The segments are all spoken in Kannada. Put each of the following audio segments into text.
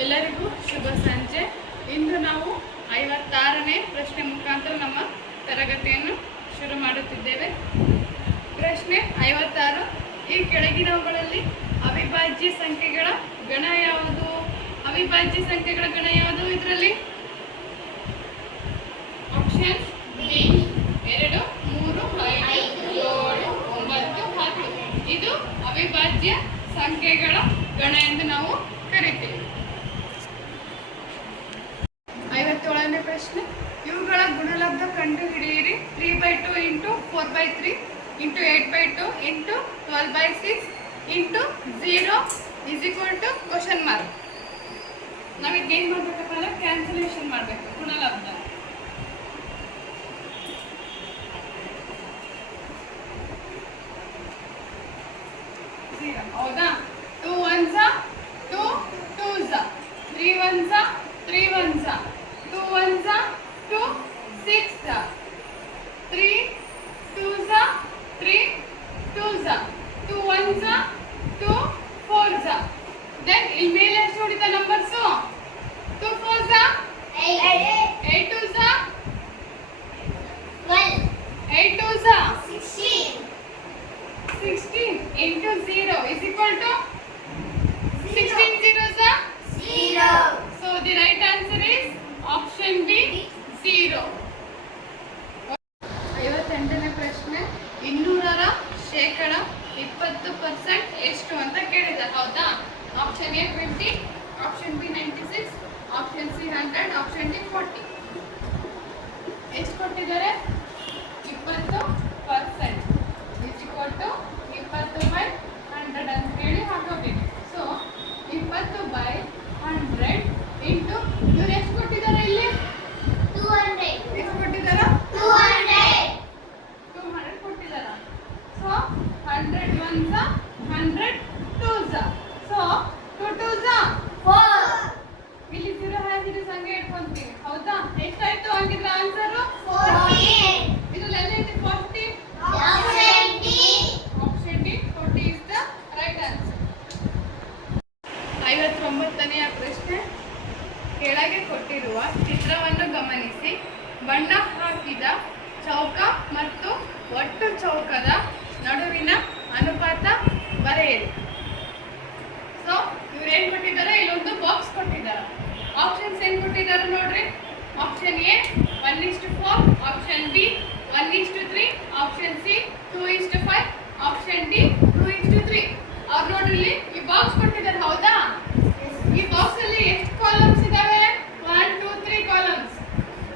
ಎಲ್ಲರಿಗೂ ಶುಭ ಸಂಜೆ. ಇಂದು ನಾವು 56ನೇ ಪ್ರಶ್ನೆ ಮುಖಾಂತರ ನಮ್ಮ ತರಗತಿಯನ್ನು ಶುರು ಮಾಡುತ್ತಿದ್ದೇವೆ. ಪ್ರಶ್ನೆ 56. ಈ ಕೆಳಗಿನವುಗಳಲ್ಲಿ ಅವಿಭಾಜ್ಯ ಸಂಖ್ಯೆಗಳ ಗಣ ಯಾವುದು? ಅವಿಭಾಜ್ಯ ಸಂಖ್ಯೆಗಳ ಗಣ ಯಾವುದು? ಇದರಲ್ಲಿ ಆಪ್ಷನ್ ಬಿ 2, 3, 5, 7, 9, 10. ಇದು ಅವಿಭಾಜ್ಯ ಸಂಖ್ಯೆಗಳ ಗಣ ಎಂದು ನಾವು ಕರಿತೀವಿ. 57ನೇ ಪ್ರಶ್ನೆ. ಇವುಗಳ ಗುಣಲಬ್ಧ ಕಂಡುಹಿಡಿಯಿರಿ. 3/2 into 4/3 into 8/2 into 12/6 into 0 is equal to question mark. ನಾವೀಗ ಏನು ಮಾಡಬೇಕಂದ್ರೆ ಕ್ಯಾನ್ಸಲೇಷನ್ ಮಾಡಬೇಕು ಗುಣಲಬ್ಧ. ಹೌದಾ? 2 1s 2 2s 3 1s 3 1s 2 1s 2 6 3 2s 3 2s 2 1s 2 4s. Then ಇಲ್ಲಿ ಮೇಲೆ ಎಷ್ಟು ಉಳಿದ numbers? 2 4s 8 8 2s 12 8 2s 16 into 0 is equal to 16 zeros are 0. So the right answer is option B 0. 58ನೇ ಪ್ರಶ್ನೆ. 200ರ ಶೇಕಡ 20% ಎಷ್ಟು ಅಂತ ಕೇಳಿದ್ದಾರೆ. ಹೌದಾ? Option A 20, option B 96, option C 100, option D 40. ಎಷ್ಟು ಕೊಟ್ಟಿದ್ದಾರೆ? 20% is equal to 20/100 ಅಂತ ಹೇಳಿ ಹಾಕಬೇಕು. ಸೊ 20/100 ಇಂಟು ಇವ್ರು ಎಷ್ಟು ಕೊಟ್ಟಿದ್ದಾರೆ? ಇಲ್ಲಿ 200. ಎಷ್ಟು ಕೊಟ್ಟಿದ್ದಾರೆ? 200 ಕೊಟ್ಟಿದ್ದಾರೆ. So 100 1s 100 2s. So 2 2s 4. ಇಲ್ಲಿ 0 ಹಾಕಿದ್ರೆ ಸಂಖ್ಯೆ ಇಟ್ಕೊಂತೀವಿ. ಹೌದಾ? ಎಷ್ಟಾಯ್ತು ಹಾಗಿದ್ರೆ ಆನ್ಸರ್? 40. ಇದರಲ್ಲಿ ಎಲ್ಲಿದೆ 40? Option D 40 is the right answer. 59ನೇ ಪ್ರಶ್ನೆ. ಕೆಳಗೆ ಕೊಟ್ಟಿರುವ ಚಿತ್ರವನ್ನು ಗಮನಿಸಿ. ಬಣ್ಣ ಹಾಕಿದ ಚೌಕ ಮತ್ತು ಒಟ್ಟು ಚೌಕದ ನಡುವಿನ ಅನುಪಾತ ಬರೆಯಿರಿ. ಸೊ ಇವ್ರು ಏನ್ ಕೊಟ್ಟಿದ್ದಾರೆ? ಇಲ್ಲೊಂದು ಬಾಕ್ಸ್ ಕೊಟ್ಟಿದ್ದಾರೆ. ಆಪ್ಷನ್ಸ್ ಏನ್ ಕೊಟ್ಟಿದ್ದಾರೆ ನೋಡ್ರಿ. Option A 1:4, option B 1:3, option C 2:5, option D 2:3. ಅವ್ರು ನೋಡ್ರಿ ಇಲ್ಲಿ ಈ ಬಾಕ್ಸ್ ಕೊಟ್ಟಿದ್ದಾರೆ. ಹೌದಾ? ಈ ಬಾಕ್ಸ್ ಅಲ್ಲಿ ಎಷ್ಟು ಕಾಲಮ್ಸ್ ಇದಾವೆ? 1 2 3 ಕಾಲಮ್ಸ್.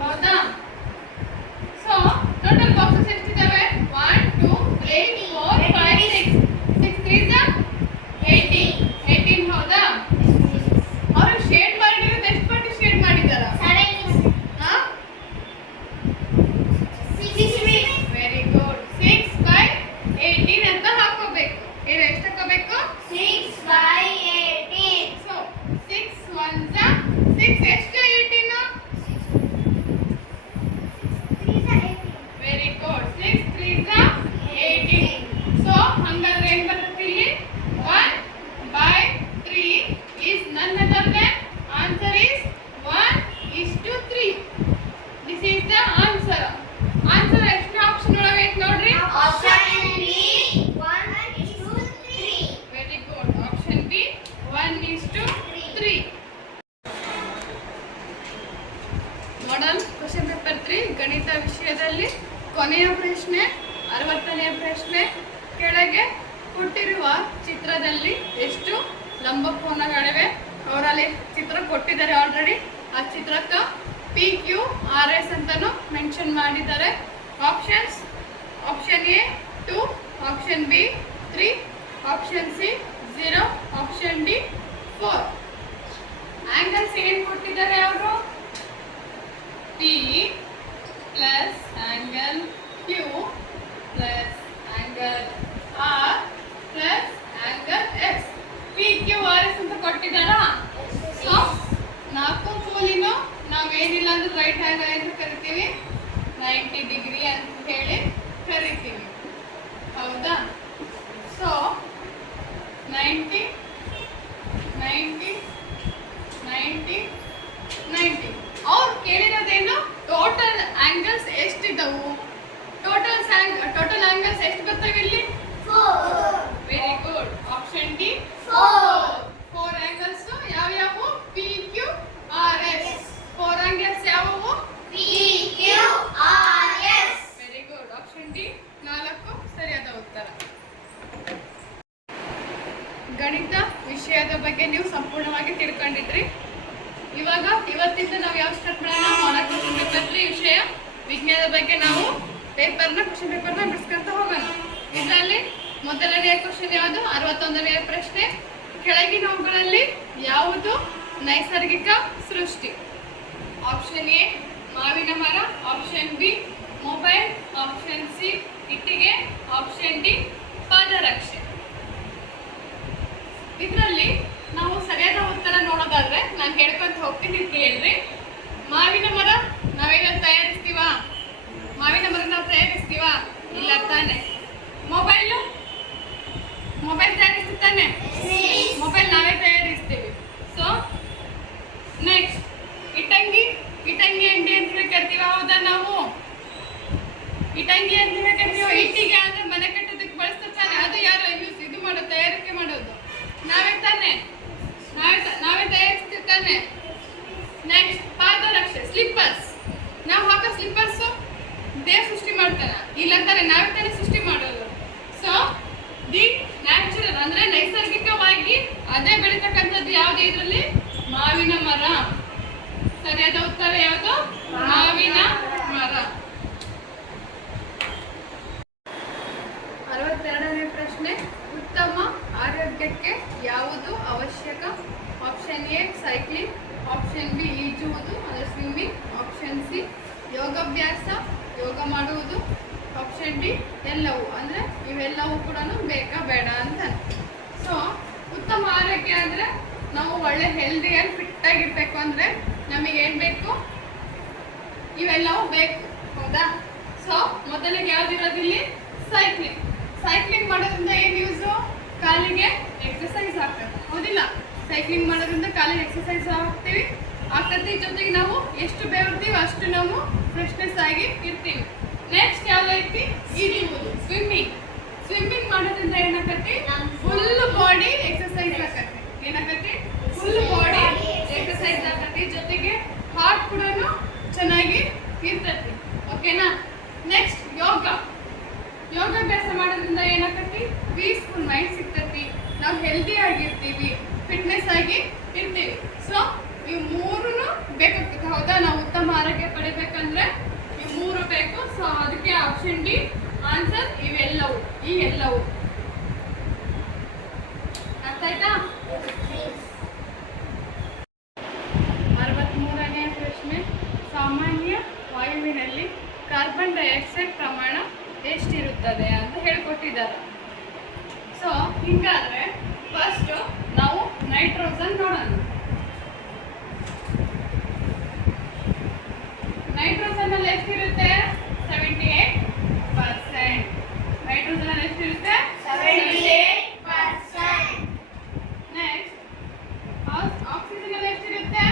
ಹೌದಾ? ಸೊ ಟೋಟಲ್ ಬಾಕ್ಸಸ್ ಎಷ್ಟಿದಾವೆ? 1 2 3 4 5 6 6 3s 18. 18. ಹೌದಾ? ಅವರು ಶೇಡ್ ಮಾಡಿರೋದು ಎಷ್ಟು ಪಟ್ಟು ಶೇಡ್ ಮಾಡಿದಾರ? 7. ಹಾ? 6. Very good. 6/18 ಅಂತ ಹಾಕೋಬೇಕು. ಇದು ಎಷ್ಟು ಹಾಕೋಬೇಕು? 6/18. ಸೊ 6 1s 6 ಎಷ್ಟು 18? Very good. 6 3s 18. ಸೊ ಹಂಗಾದ್ರೆ ಏನ್ ಬರುತ್ತೆ ಇಲ್ಲಿ? 1/3 is none other than answer is 1:3. This is the answer. Answer ಎಷ್ಟು ಆಪ್ಷನ್ ಒಳಗೆ ಐತೆ ನೋಡ್ರಿ. Option B 1:3. Very good. Option B 1:3. Model question paper 3 ಗಣಿತ ವಿಷಯದಲ್ಲಿ ಕೊನೆಯ ಪ್ರಶ್ನೆ 60ನೇ ಪ್ರಶ್ನೆ. ಕೆಳಗೆ ಕೊಟ್ಟಿರುವ ಚಿತ್ರದಲ್ಲಿ ಎಷ್ಟು ಲಂಬಕೋನಗಳಿವೆ? ಅವರಲ್ಲಿ ಚಿತ್ರ ಕೊಟ್ಟಿದ್ದಾರೆ ಆಲ್ರೆಡಿ. ಆ ಚಿತ್ರಕ್ಕೆ PQRS ಅಂತಾನು ಮೆನ್ಷನ್ ಮಾಡಿದ್ದಾರೆ. Options: option A 2, option B 3, option C 0, option D 4. Angles ಏನ್ ಕೊಟ್ಟಿದ್ದಾರೆ ಅವರು? P plus angle Q plus angle R plus angle S. PQRS ಅಂತ ಕೊಟ್ಟಿದ್ದಾರಾ? ಸೊ 4 ಮೂಲಿನೂ ನಾವೇನಿಲ್ಲ ಅಂದ್ರೆ ರೈಟ್ ಆಂಗಲ್ ಅಂತ ಕರಿತೀವಿ, 90 ಡಿಗ್ರಿ ಅಂತ ಹೇಳಿ ಕರಿತೀವಿ. ಹೌದಾ? ಸೊ 90 90 90 ತಿಳ್ಕೊಂಡಿದ್ರಿ. ಇವತ್ತಿಂದ ನಾವು ಯಾವ ಸ್ಟಾರ್ಟ್ ಮಾಡೋಣ? ಮಾಡಲ್ ಕ್ವೆಶ್ಚನ್ ಪೇಪರ್ 3 ವಿಷಯ ವಿಜ್ಞಾನದ ಬಗ್ಗೆ ನಾವು ಕ್ವೆಶ್ಚನ್ ಪೇಪರ್ನ ಬಿಡಿಸ್ಕೊಂತ ಹೋಗೋಣ. ಇದರಲ್ಲಿ ಮೊದಲನೆಯ ಕ್ವೆಶ್ಚನ್ ಯಾವುದು? 61ನೇ ಪ್ರಶ್ನೆ. ಕೆಳಗಿನವುಗಳಲ್ಲಿ ಯಾವುದು ನೈಸರ್ಗಿಕ ಸೃಷ್ಟಿ? ಆಪ್ಷನ್ ಎ ಮಾವಿನ ಮರ, option B mobile, option C ಇಟ್ಟಿಗೆ, ಆಪ್ಷನ್ ಡಿ ಪಾದರಕ್ಷೆ. ಇದರಲ್ಲಿ ನಾವು ಸರಿಯಾದ ಉತ್ತರ ನೋಡೋದಾದ್ರೆ ನಾನು ಹೇಳ್ಕೊಂತ ಹೋಗ್ತೀನಿ, ಕೇಳ್ರಿ. ಮಾವಿನ ಮರ ನಾವೇನಾದ್ರು ತಯಾರಿಸ್ತೀವಾ? ಮಾವಿನ ಮರ ನಾವು ತಯಾರಿಸ್ತೀವಾ? ಇಲ್ಲ ತಾನೆ. ಮೊಬೈಲ್ ತಯಾರಿಸ್ತೀವಿ ತಾನೆ? ಮೊಬೈಲ್ ನಾವೇ ತಯಾರಿಸ್ತೀವಿ. ಸೊ ನೆಕ್ಸ್ಟ್ ಇಟಂಗಿ ಅಂಡಿ ಅಂತ ಹೇಳಿ ಕರಿತೀವಿ, ಹೌದಾ? ನಾವು ಇಟಂಗಿ ಅಂತ ಹೇಳಿ ಕರಿತೀವಿ. ಇಟ್ಟಿಗೆ ಅಂದ್ರೆ ಮನೆ ಕಟ್ಟೋದಕ್ಕೆ ಬಳಸ್ತಾನೆ, ಅದು ಯಾರು ಇದು ಮಾಡೋದು, ತಯಾರಿಕೆ ಮಾಡೋದು ನಾವೇ ತಾನೆ, ನಾವೇ ತಯಾರಿಸ್ತೀವಿ ತಾನೆ. ನೆಕ್ಸ್ಟ್ ಪಾದರಕ್ಷೆ, ಸ್ಲಿಪ್ಪರ್ಸ್. ನಾವು ಹಾಕೋ ಸ್ಲಿಪ್ಪರ್ಸ್ ದೇವ್ ಸೃಷ್ಟಿ ಮಾಡ್ತಾನೆ, ಇಲ್ಲ ತಾನೆ, ನಾವೇ ತಾನೆ ಸೃಷ್ಟಿ ಮಾಡೋದು. ಸೊ ದಿ ನ್ಯಾಚುರಲ್ ಅಂದ್ರೆ ನೈಸರ್ಗಿಕವಾಗಿ ಅದೇ ಬೆಳೀತಕ್ಕಂಥದ್ದು ಯಾವುದು? ಇದರಲ್ಲಿ ಮಾವಿನ ಮರ. ಸರಿಯಾದ ಉತ್ತರ ಯಾವುದು? ಮಾವಿನ ಮರ. 62ನೇ ಪ್ರಶ್ನೆ. ಉತ್ತಮ ಆರೋಗ್ಯಕ್ಕೆ ಯಾವುದು ಅವಶ್ಯಕ? Option A cycling, option B ಈಜುವುದು ಅಂದರೆ ಸ್ವಿಮ್ಮಿಂಗ್, ಆಪ್ಷನ್ ಸಿ ಯೋಗಾಭ್ಯಾಸ ಯೋಗ ಮಾಡುವುದು, ಆಪ್ಷನ್ ಡಿ ಎಲ್ಲವೂ ಅಂದರೆ ಇವೆಲ್ಲವೂ ಕೂಡ ಬೇಕಾ ಬೇಡ ಅಂತ. ಸೊ ಉತ್ತಮ ಆರೋಗ್ಯ ಅಂದರೆ ನಾವು ಒಳ್ಳೆ ಹೆಲ್ದಿ ಆ್ಯಂಡ್ ಫಿಟ್ ಆಗಿರ್ಬೇಕು ಅಂದರೆ ನಮಗೆ ಏನು ಬೇಕು? ಇವೆಲ್ಲವೂ ಬೇಕು, ಹೌದಾ? ಸೊ ಮೊದಲಿಗೆ ಯಾವ್ದಿರೋದಿಲ್ಲಿ? ಸೈಕ್ಲಿಂಗ್ ಮಾಡೋದ್ರಿಂದ ಏನು ಯೂಸು? ಕಾಲಿಗೆ ಎಕ್ಸಸೈಸ್ ಆಗ್ತದೆ, ಹೌದಿಲ್ಲ? ಸೈಕ್ಲಿಂಗ್ ಮಾಡೋದ್ರಿಂದ ಕಾಲಿಗೆ ಎಕ್ಸಸೈಸ್ ಆಗ್ತದೆ, ಜೊತೆಗೆ ನಾವು ಎಷ್ಟು ಬೆವರ್ತೀವಿ ಅಷ್ಟು ನಾವು ಫ್ರೆಶ್ನೆಸ್ ಆಗಿ ಇರ್ತೀವಿ. ನೆಕ್ಸ್ಟ್ ಯಾವ್ದೈತಿ? ಈಜುವುದು, ಸ್ವಿಮ್ಮಿಂಗ್ ಮಾಡೋದ್ರಿಂದ ಏನಾಗತ್ತೆ? ಫುಲ್ ಬಾಡಿ ಎಕ್ಸಸೈಸ್ ಆಗತ್ತೆ. ಏನಾಗತ್ತೆ? ಫುಲ್ ಬಾಡಿ ಎಕ್ಸಸೈಸ್ ಆಗತ್ತೆ, ಜೊತೆಗೆ ಹಾರ್ಟ್ ಕೂಡ ಚೆನ್ನಾಗಿ ಇರ್ತೈತಿ. ಓಕೆನಾ? ನೆಕ್ಸ್ಟ್ ಯೋಗಾಭ್ಯಾಸ ಮಾಡೋದ್ರಿಂದ ಏನಾಗತ್ತೆ? ಪೀಸ್ಫುಲ್ ಮೈಂಡ್ ಸಿಗ್ತೈತಿ, ನಾವು ಹೆಲ್ದಿ ಆಗಿರ್ತೀವಿ, ಫಿಟ್ನೆಸ್ ಆಗಿ ಇರ್ತೀವಿ. ಸೊ ಇವು ಮೂರೂ ಬೇಕಾಗ್ತದೆ, ಹೌದಾ? ನಾವು ಉತ್ತಮ ಆರೋಗ್ಯ ಪಡಿಬೇಕಂದ್ರೆ ಇವು ಮೂರು ಬೇಕು. ಸೊ ಅದಕ್ಕೆ ಆಪ್ಷನ್ ಡಿ ಆನ್ಸರ್ ಇವೆಲ್ಲವೂ, ಈ ಎಲ್ಲವೂ. ಅರ್ಥ ಆಯ್ತಾ? 63ನೇ ಪ್ರಶ್ನೆ. ಸಾಮಾನ್ಯ ವಾಯುವಿನಲ್ಲಿ ಕಾರ್ಬನ್ ಡೈಆಕ್ಸೈಡ್ ಪ್ರಮಾಣ ಎಷ್ಟಿರುತ್ತದೆ ಅಂತ ಹೇಳ್ಕೊಟ್ಟಿದ್ದಾರೆ. ಸೊ ಹಿಂಗಾದ್ರೆ ಫಸ್ಟ್ ನಾವು ನೈಟ್ರೋಜನ್ ನೋಡೋಣ. ನೈಟ್ರೋಜನ್ ಅಲ್ಲಿ ಎಷ್ಟಿರುತ್ತೆ? 78%. ನೈಟ್ರೋಜನ್ ಅಲ್ಲಿ ಎಷ್ಟಿರುತ್ತೆ? 78%. ನೆಕ್ಸ್ಟ್ ಆಕ್ಸಿಜನ್ ಅಲ್ಲಿ ಎಷ್ಟಿರುತ್ತೆ?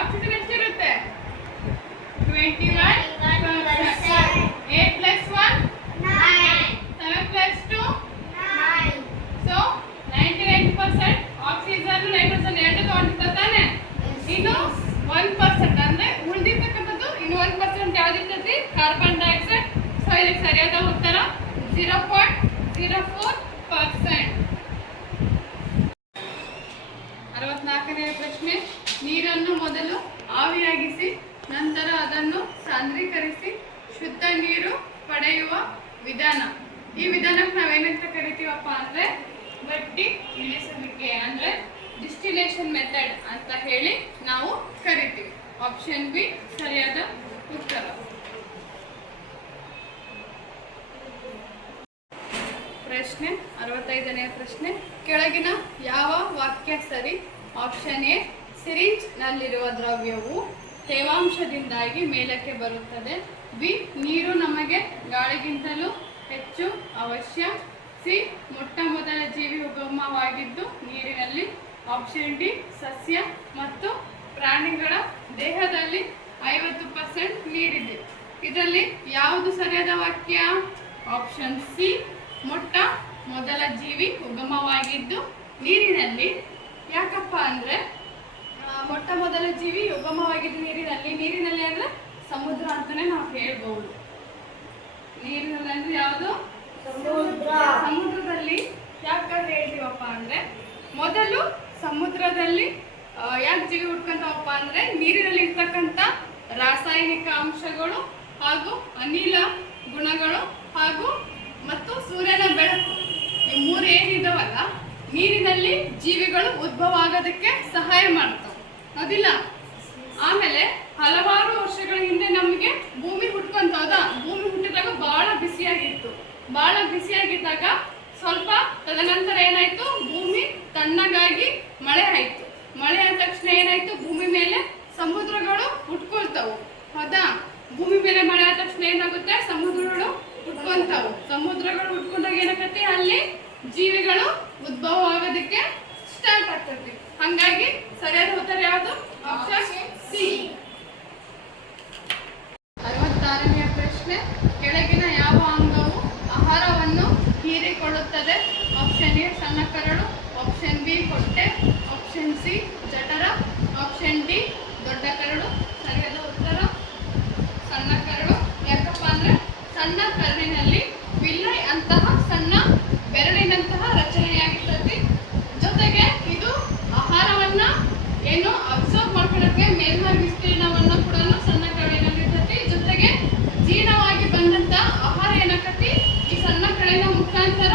ಆಕ್ಸಿಜನ್ ಎಷ್ಟಿರುತ್ತೆ? 21%. 8 plus 1 9. 7 plus 2 9. So 99% oxygen nitrogen ಎರಡು ತಗೊಂಡಿರ್ತಾರೆ ತಾನೆ. ಇನ್ನು 1% ಅಂದ್ರೆ ಉಳಿದಿರ್ತಕ್ಕಂಥದ್ದು ಇನ್ನು 1% ಯಾವ್ದಿರ್ತೈತಿ? Carbon dioxide. ಸೊ ಇದಕ್ಕೆ ಸರಿಯಾದ ಉತ್ತರ 0.04%. 64ನೇ ಪ್ರಶ್ನೆ. ನೀರನ್ನು ಮೊದಲು ಆವಿಯಾಗಿಸಿ ನಂತರ ಅದನ್ನು ಸಾಂದ್ರೀಕರಿಸಿ ಶುದ್ಧ ನೀರು ಪಡೆಯುವ ವಿಧಾನ. ಈ ವಿಧಾನಕ್ಕೆ ನಾವೇನಂತ ಕರಿತೀವಪ್ಪ ಅಂದ್ರೆ ಬಟ್ಟಿ ಇಳಿಸುವಿಕೆ ಅಂದ್ರೆ ಡಿಸ್ಟಿಲೇಷನ್ ಮೆಥಡ್ ಅಂತ ಹೇಳಿ ನಾವು ಕರಿತೀವಿ. ಆಪ್ಷನ್ ಬಿ ಸರಿಯಾದ ಉತ್ತರ. ಪ್ರಶ್ನೆ 65ನೇ ಪ್ರಶ್ನೆ. ಕೆಳಗಿನ ಯಾವ ವಾಕ್ಯ ಸರಿ? ಆಪ್ಷನ್ ಎ ಸಿರಿಂಜ್ ನಲ್ಲಿರುವ ದ್ರವ್ಯವು ತೇವಾಂಶದಿಂದಾಗಿ ಮೇಲಕ್ಕೆ ಬರುತ್ತದೆ. ಬಿ ನೀರು ನಮಗೆ ಗಾಳಿಗಿಂತಲೂ ಹೆಚ್ಚು ಅವಶ್ಯ. ಸಿ ಮೊಟ್ಟ ಮೊದಲ ಜೀವಿ ಉಗಮವಾಗಿದ್ದು ನೀರಿನಲ್ಲಿ. ಆಪ್ಷನ್ ಡಿ ಸಸ್ಯ ಮತ್ತು ಪ್ರಾಣಿಗಳ ದೇಹದಲ್ಲಿ 50% ನೀರಿದೆ. ಇದರಲ್ಲಿ ಯಾವುದು ಸರಿಯಾದ ವಾಕ್ಯ? ಆಪ್ಷನ್ ಸಿ ಮೊಟ್ಟ ಮೊದಲ ಜೀವಿ ಉಗಮವಾಗಿದ್ದು ನೀರಿನಲ್ಲಿ. ಯಾಕಪ್ಪ ಅಂದರೆ ಮೊಟ್ಟ ಮೊದಲ ಜೀವಿ ಉಗಮವಾಗಿದ್ದು ನೀರಿನಲ್ಲಿ ಅಂದರೆ ಸಮುದ್ರ ಅಂತಲೇ ನಾವು ಹೇಳ್ಬೋದು. ನೀರಿನಲ್ಲಿ ಅಂದರೆ ಯಾವುದು? ಸಮುದ್ರದಲ್ಲಿ. ಯಾಕೆ ಹೇಳ್ತೀವಪ್ಪ ಅಂದರೆ ಮೊದಲು ಸಮುದ್ರದಲ್ಲಿ ಯಾಕೆ ಜೀವಿ ಹುಟ್ಕೊಂತಾವಪ್ಪ ಅಂದ್ರೆ ನೀರಿನಲ್ಲಿ ಇರ್ತಕ್ಕಂಥ ರಾಸಾಯನಿಕ ಅಂಶಗಳು ಹಾಗೂ ಅನಿಲ ಗುಣಗಳು ಹಾಗೂ ಮತ್ತು ಸೂರ್ಯನ ಬೆಳಕು ಈ ಮೂರು ಏನಿದಾವಲ್ಲ ನೀರಿನಲ್ಲಿ ಜೀವಿಗಳು ಉದ್ಭವ ಆಗೋದಕ್ಕೆ ಸಹಾಯ ಮಾಡ್ತಾವೆ ಅದಿಲ್ಲ. ಆಮೇಲೆ ಹಲವಾರು ವರ್ಷಗಳ ಹಿಂದೆ ನಮಗೆ ಭೂಮಿ ಹುಟ್ಕೊಂತದ. ಭೂಮಿ ಹುಟ್ಟಿದಾಗ ಬಹಳ ಬಿಸಿಯಾಗಿದ್ದಾಗ ಸ್ವಲ್ಪ ತದನಂತರ ಏನಾಯ್ತು, ಭೂಮಿ ತಣ್ಣಗಾಗಿ ಮಳೆ ಆಯ್ತು. ಮಳೆ ಆದ ತಕ್ಷಣ ಏನಾಯ್ತು, ಭೂಮಿ ಮೇಲೆ ಸಮುದ್ರಗಳು ಹುಟ್ಕೊಳ್ತಾವು. ಹೌದಾ? ಭೂಮಿ ಮೇಲೆ ಮಳೆ ಆದ ತಕ್ಷಣ ಏನಾಗುತ್ತೆ, ಸಮುದ್ರಗಳು ಹುಟ್ಕೊಂತಾವು. ಸಮುದ್ರಗಳು ಹುಟ್ಕೊಂಡಾಗ ಏನಾಗತ್ತೆ, ಅಲ್ಲಿ ಜೀವಿಗಳು ಉದ್ಭವ ಆಗೋದಕ್ಕೆ ಸ್ಟಾರ್ಟ್ ಆಗ್ತದೆ. ಹಂಗಾಗಿ ಸರಿಯಾದ ಉತ್ತರ ಯಾವುದು? Option C. 66ನೇ ಪ್ರಶ್ನೆ, ಕೆಳಗಿನ ಯಾವ ಅಂಗವು ಆಹಾರವನ್ನು ಹೀರಿಕೊಳ್ಳುತ್ತದೆ? ಆಪ್ಷನ್ ಎ ಸಣ್ಣ ಕರಳು, ಆಪ್ಷನ್ ಬಿ ಹೊಟ್ಟೆ, ಆಪ್ಷನ್ ಸಿ ಜಠರ, ಆಪ್ಷನ್ ಡಿ ದೊಡ್ಡ ಕರಳು. ಸರಿಯಾದ ಉತ್ತರ ಸಣ್ಣ ಕರಳು. ಯಾಕಪ್ಪ ಅಂದ್ರೆ ಸಣ್ಣ ಕರಳಿನಲ್ಲಿ ವಿಲ್ಲೈ ಅಂತಹ ಸಣ್ಣ ಬೆರಳಿನಂತಹ ರಚನೆಯಾಗಿರ್ತದೆ. ಜೊತೆಗೆ ಇದು ಆಹಾರವನ್ನ ಏನು ಅಬ್ಸರ್ವ್ ಮಾಡ್ಕೊಳ್ಳೋಕೆ ಮೇಲ್ಮೈ ವಿಸ್ತೀರ್ಣವನ್ನು ಕೂಡ ಸಣ್ಣ ಕರಳಿನಲ್ಲಿ ಇರ್ತೈತಿ. ಜೊತೆಗೆ ಜೀರ್ಣವಾಗಿ ಬಂದಂತ ಆಹಾರ ಏನಾಕತಿ ಈ ಸಣ್ಣ ಕರಳಿನ ಮುಖಾಂತರ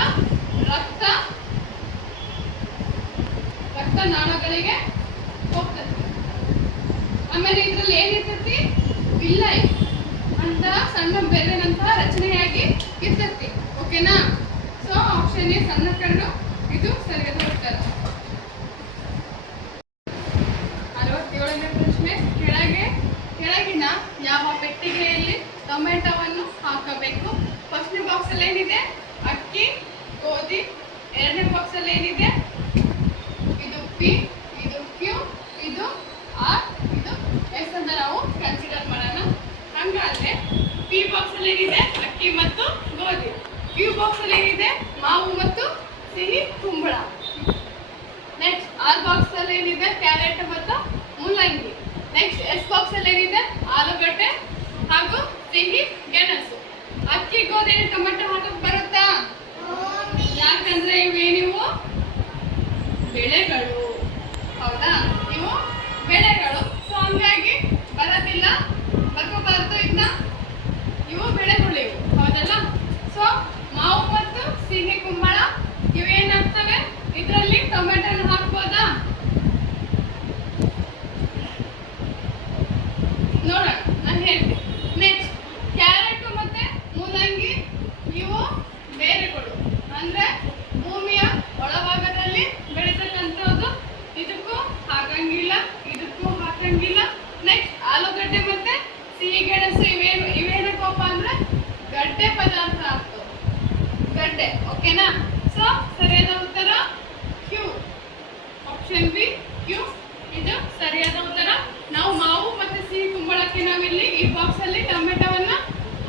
ರಕ್ತನಾಳಗಳಿಗೆ ಹೋಗ್ತದೆ. ಆಮೇಲೆ ಇದ್ರಲ್ಲಿ ಏನಿರ್ತೈತಿ, ವಿಲ್ಲೈ ಅಂತಹ ಸಣ್ಣ ಬೆರಳಿನಂತಹ ರಚನೆಯಾಗಿ ಇರ್ತೈತಿ. ಓಕೆನಾ? ಸೊ ಆಪ್ಷನ್ ಎ ಸಣ್ಣ ಕರಳು ಇದು ಸರಿಯಾದ ಉತ್ತರ. 67ನೇ ಪ್ರಶ್ನೆ, ಕೆಳಗಿನ ಯಾವ ಪೆಟ್ಟಿಗೆಯಲ್ಲಿ ಟೊಮೆಟೊವನ್ನು ಹಾಕಬೇಕು? ಫಸ್ಟ್ನೇ ಬಾಕ್ಸ್ ಅಲ್ಲಿ ಏನಿದೆ, ಅಕ್ಕಿ, ಗೋಧಿ. ಎರಡನೇ ಬಾಕ್ಸ್ ಅಲ್ಲಿ ಏನಿದೆ, ಇದು ಪಿ, ಇದು ಕ್ಯೂ, ಇದು ಆರ್, ಇದು ಎಸ್ ಅಂತ ನಾವು ಕನ್ಸಿಡರ್ ಮಾಡೋಣ. ಹಂಗಾದ್ರೆ ಪಿ ಬಾಕ್ಸ್ ಅಲ್ಲಿ ಏನಿದೆ, ಅಕ್ಕಿ ಮತ್ತು ಗೋಧಿ. ಕ್ಯೂ ಬಾಕ್ಸ್ ಅಲ್ಲಿ ಏನಿದೆ, ಮಾವು ಮತ್ತು ಸಿಹಿ ಕುಂಬಳ. ನೆಕ್ಸ್ಟ್ ಆರ್ ಬಾಕ್ಸ್ ಅಲ್ಲಿ ಏನಿದೆ, ಕ್ಯಾರೆಟ್ ಮತ್ತು ಮೂಲಂಗಿ. ನೆಕ್ಸ್ಟ್ ಎಸ್ ಬಾಕ್ಸ್ ಅಲ್ಲಿ ಏನಿದೆ, ಆಲೂಗಡ್ಡೆ ಹಾಗೂ ಸಿಹಿ ಗೆಣಸು. ಅಕ್ಕಿ ಗೋಧಿ ಟೊಮೆಟೊ ಹಾಕಕ್ ಬರುತ್ತಾ? ಯಾಕಂದ್ರೆ ಇವೇನಿವು ಬೆಳೆಗಳು. ಹೌದಾ? ಇವು ಬೆಳೆಗಳು. ಸೊ ಹಂಗಾಗಿ ಬರೋದಿಲ್ಲ, ಬರ್ಕೋಬಾರ್ದು. ಇದನ್ನ ಇವು ಬೆಳೆಗಳು ಇವು. ಹೌದಲ್ಲ? ಸೊ ಮಾವು ಮತ್ತು ಸಿಹಿ ಕುಂಬಳ ಇವೇನಾಗ್ತವೆ, ಇದರಲ್ಲಿ ಟೊಮೆಟೊನ ಹಾಕ್ಬೋದಾ? ನೋಡೋಣ, ನಾನು ಹೇಳ್ತೀನಿ. ನೆಕ್ಸ್ಟ್ ಕ್ಯಾರೆಟ್ ಮತ್ತೆ ಮೂಲಂಗಿ ಇವು ಬೇರೆಗಳು, ಅಂದ್ರೆ ಭೂಮಿಯ ಒಳಭಾಗದಲ್ಲಿ ಬೆಳೀತಕ್ಕಂಥದ್ದು. ಇದಕ್ಕೂ ಹಾಕಂಗಿಲ್ಲ, ಇದಕ್ಕೂ ಹಾಕಂಗಿಲ್ಲ. ನೆಕ್ಸ್ಟ್ ಆಲೂಗಡ್ಡೆ ಮತ್ತೆ ಸಿಹಿ ಗೆಣಸು ಇವೇನಕ್ಕಪ್ಪ ಅಂದ್ರೆ ಗಡ್ಡೆ ಪದಾರ್ಥ ಆಗ್ತವೆ, ಗಡ್ಡೆ. ಓಕೆನಾ? ಸೊ ಸರಿಯಾದ ಉತ್ತರ ಕ್ಯೂ, ಆಪ್ಷನ್ ಬಿ ಕ್ಯೂ ಇದು ಸರಿಯಾದ ಉತ್ತರ. ನಾವು ಮಾವು ಮತ್ತೆ ಸಿಹಿ ಕುಂಬಳಕ್ಕೆ ನಾವಿಲ್ಲಿ ಈ ಬಾಕ್ಸ್ ಅಲ್ಲಿ ಟೊಮೆಟೊವನ್ನ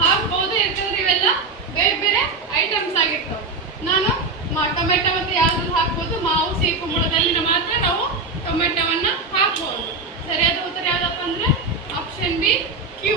ಹಾಕ್ಬಹುದು, ಯಾಕಂದ್ರೆ ಇವೆಲ್ಲ ಬೇರೆ ಬೇರೆ ಐಟಮ್ಸ್ ಆಗಿರ್ತವೆ. ನಾನು ಟೊಮೆಟೊ ಮತ್ತೆ ಯಾವ್ದು ಹಾಕ್ಬೋದು, ಮಾವು ಸಿಹಿ ಕುಂಬಳದಲ್ಲಿ ಮಾತ್ರ ನಾವು ಟೊಮೆಟೊವನ್ನ ಹಾಕ್ಬಹುದು. ಸರಿಯಾದ ಉತ್ತರ ಯಾವ್ದಪ್ಪ ಅಂದ್ರೆ ಆಪ್ಷನ್ ಬಿ ಕ್ಯೂ.